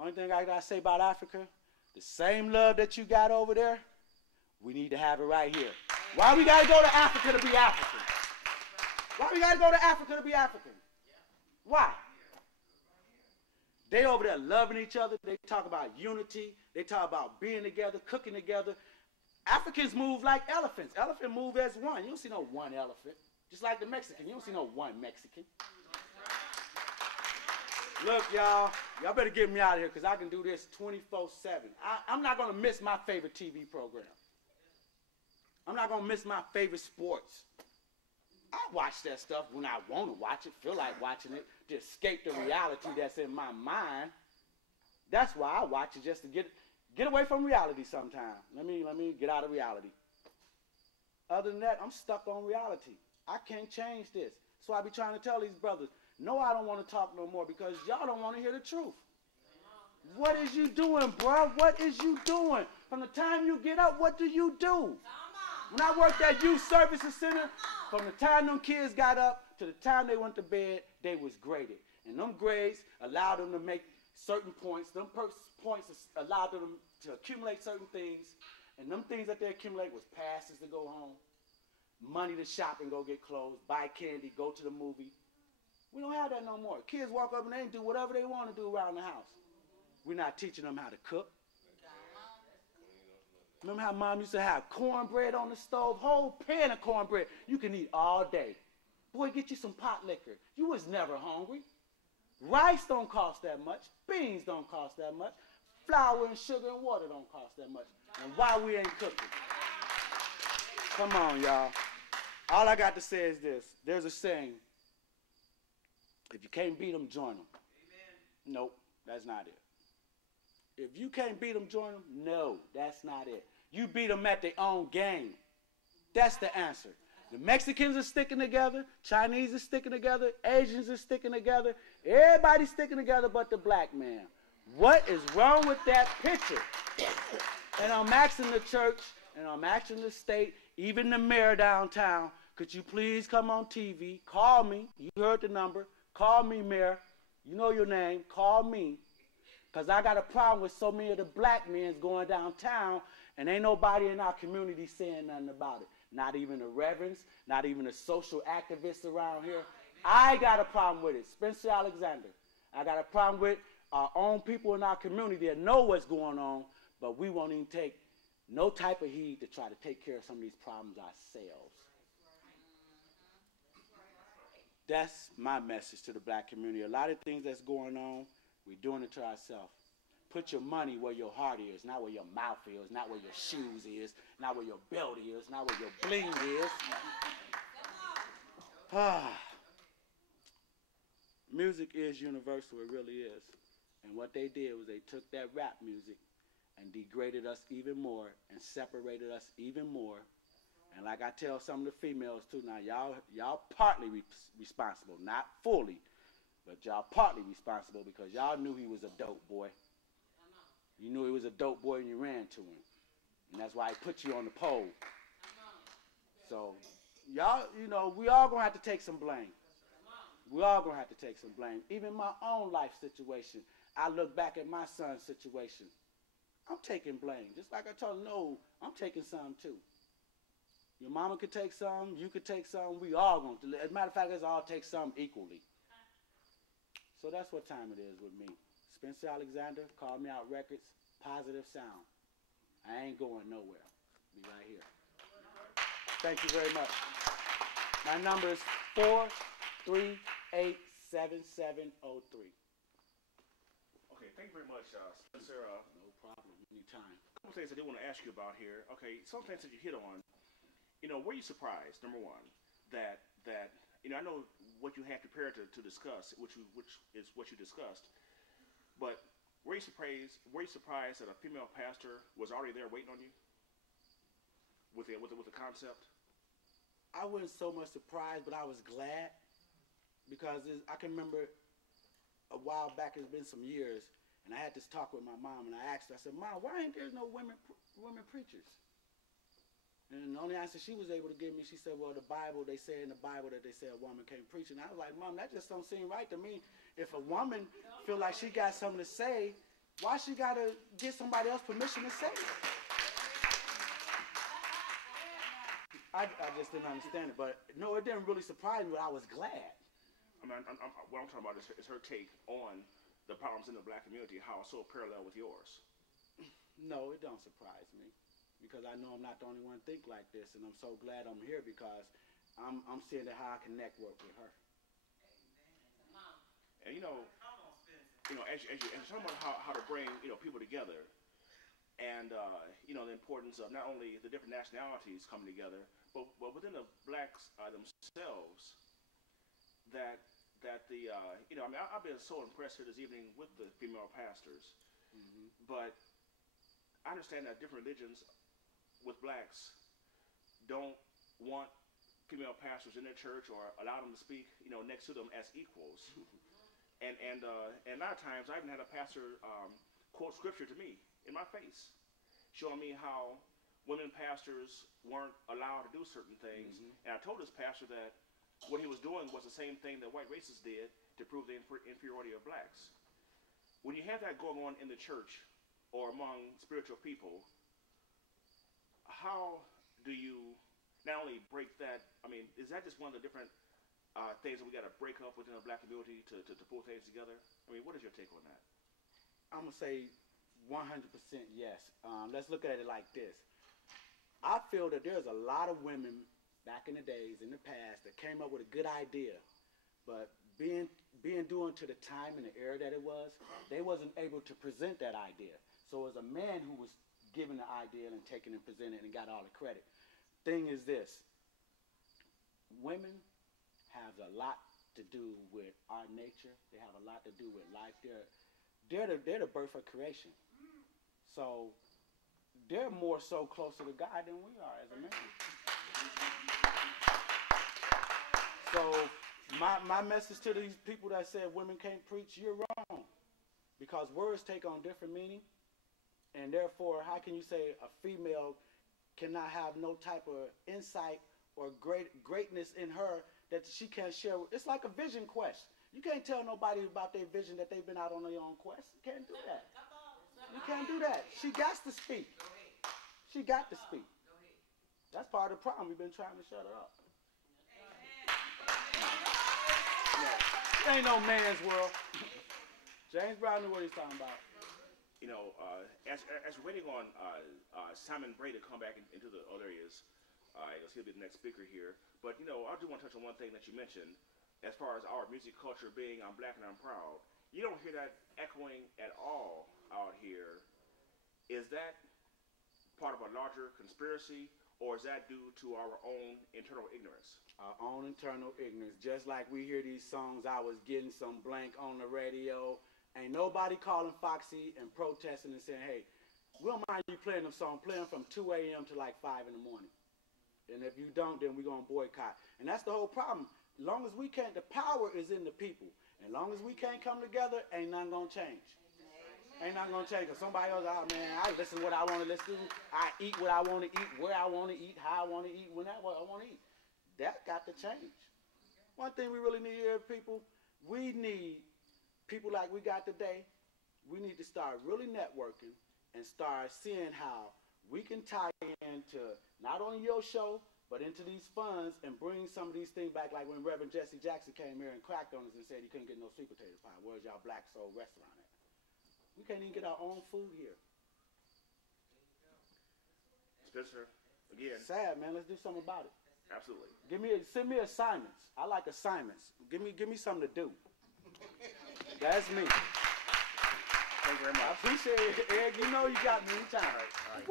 Only thing I got to say about Africa, the same love that you got over there, we need to have it right here. Why we got to go to Africa to be African? Why we got to go to Africa to be African? Why? They over there loving each other. They talk about unity. They talk about being together, cooking together. Africans move like elephants. Elephants move as one. You don't see no one elephant. Just like the Mexican. You don't see no one Mexican. Look, y'all better get me out of here because I can do this 24/7. I'm not going to miss my favorite TV program. I'm not going to miss my favorite sports. I watch that stuff when I want to watch it, feel like watching it, to escape the reality that's in my mind. That's why I watch it, just to get away from reality sometimes. Let me get out of reality. Other than that, I'm stuck on reality. I can't change this. So I be trying to tell these brothers, no, I don't want to talk no more because y'all don't want to hear the truth. What is you doing, bro? What is you doing? From the time you get up, what do you do? When I worked at Youth Services Center, from the time them kids got up to the time they went to bed, they was graded. And them grades allowed them to make certain points. Them points allowed them to accumulate certain things. And them things that they accumulate was passes to go home, money to shop and go get clothes, buy candy, go to the movie. We don't have that no more. Kids walk up and they do whatever they want to do around the house. We're not teaching them how to cook. Remember how mom used to have cornbread on the stove? Whole pan of cornbread. You can eat all day. Boy, get you some pot liquor. You was never hungry. Rice don't cost that much. Beans don't cost that much. Flour and sugar and water don't cost that much. And why we ain't cooking? Come on, y'all. All I got to say is this. There's a saying. If you can't beat them, join them. Nope, that's not it. If you can't beat them, join them. No, that's not it. You beat them at their own game. That's the answer. The Mexicans are sticking together. Chinese are sticking together. Asians are sticking together. Everybody's sticking together but the black man. What is wrong with that picture? And I'm asking the church, and I'm asking the state, even the mayor downtown, could you please come on TV? Call me. You heard the number. Call me, mayor. You know your name. Call me. Because I got a problem with so many of the black men going downtown, and ain't nobody in our community saying nothing about it. Not even the reverends, not even the social activists around here. I got a problem with it. Spencer Alexander. I got a problem with our own people in our community that know what's going on, but we won't even take no type of heed to try to take care of some of these problems ourselves. That's my message to the black community. A lot of things that's going on, we're doing it to ourselves. Put your money where your heart is, not where your mouth is, not where your shoes is, not where your belt is, not where your bling is. Music is universal, it really is. And what they did was they took that rap music and degraded us even more and separated us even more. And like I tell some of the females too, now y'all partly responsible, not fully, but y'all partly responsible because y'all knew he was a dope boy. You knew he was a dope boy and you ran to him. And that's why he put you on the pole. So y'all, we all gonna have to take some blame. We all gonna have to take some blame. Even my own life situation, I look back at my son's situation. I'm taking blame. Just like I told him, no, I'm taking some too. Your mama could take some, you could take some, we all going to. As a matter of fact, let's all take some equally. So that's what time it is with me. Spencer Alexander, Call Me Out Records, Positive Sound. I ain't going nowhere. Be right here. Thank you very much. My number is 4387703. Okay, thank you very much, Spencer. No problem, anytime. A couple things I do want to ask you about here. Okay, some things that you hit on. Were you surprised, number one, that I know what you had prepared to discuss, which is what you discussed, but were you surprised that a female pastor was already there waiting on you with the concept? I wasn't so much surprised, but I was glad because I can remember a while back, it's been some years, and I had this talk with my mom, and I asked her, I said, Mom, why ain't there no women preachers? And the only answer she was able to give me, she said, well, the Bible, they say in the Bible that they say a woman can't preach. And I was like, Mom, that just don't seem right to me. If a woman feel like she got something to say, Why she got to get somebody else permission to say it? I just didn't understand it. But no, it didn't really surprise me, but I was glad. I mean, what I'm talking about is her take on the problems in the black community, how it's so parallel with yours. No, it don't surprise me because I know I'm not the only one think like this, and I'm so glad I'm here because I'm seeing how I can network with her. And as you're talking about how to bring people together, and the importance of not only the different nationalities coming together, but within the blacks themselves, that the I mean I've been so impressed here this evening with the female pastors, but I understand that different religions with blacks don't want female pastors in their church or allow them to speak next to them as equals. And a lot of times I even had a pastor quote scripture to me in my face, showing me how women pastors weren't allowed to do certain things. And I told this pastor that what he was doing was the same thing that white racists did to prove the inferiority of blacks. When you have that going on in the church or among spiritual people, how do you not only break that? I mean, is that just one of the different things that we got to break up within the black community to pull things together? I mean, what is your take on that? I'm going to say 100% yes. Let's look at it like this. I feel that there's a lot of women back in the days, in the past, that came up with a good idea, but being due to the time and the era that it was, they wasn't able to present that idea. So it was a man who was giving the idea and taking and presenting it and got all the credit. Thing is this, women have a lot to do with our nature. They have a lot to do with life. They're the birth of creation. So they're more so closer to God than we are as a man. So my message to these people that said women can't preach, you're wrong. Because words take on different meaning. And therefore, how can you say a female cannot have no type of insight or greatness in her that she can't share? It's like a vision quest. You can't tell nobody about their vision that they've been out on their own quest. You can't do that. You can't do that. She got to speak. She got to speak. That's part of the problem. We've been trying to shut her up. It ain't no man's world. James Brown knew what he's talking about. As we're waiting on Simon Bray to come back into the other areas, he'll be the next speaker here. But I do want to touch on one thing that you mentioned, as far as our music culture being "I'm black and I'm proud." You don't hear that echoing at all out here. Is that part of a larger conspiracy, or is that due to our own internal ignorance? Our own internal ignorance. Just like we hear these songs, I was getting some blank on the radio. Ain't nobody calling Foxy and protesting and saying, hey, we don't mind you playing them songs. Play them from 2 a.m. to like 5 in the morning. And if you don't, then we're going to boycott. And that's the whole problem. As long as we can't, the power is in the people. As long as we can't come together, ain't nothing going to change. Ain't nothing going to change. Because somebody else, oh man, I listen to what I want to listen to. I eat what I want to eat, where I want to eat, how I want to eat, when I want to eat. That got to change. One thing we really need here, people, we need people like we got today. We need to start really networking and start seeing how we can tie into not only your show, but into these funds and bring some of these things back, like when Reverend Jesse Jackson came here and cracked on us and said he couldn't get no sweet potato pie. Where's y'all Black Soul restaurant at? We can't even get our own food here. Spencer, again. Sad, man. Let's do something about it. Absolutely. Send me assignments. I like assignments. Give me something to do. That's me. Thank you very much. I appreciate it, Eric. You know you got me anytime. All right.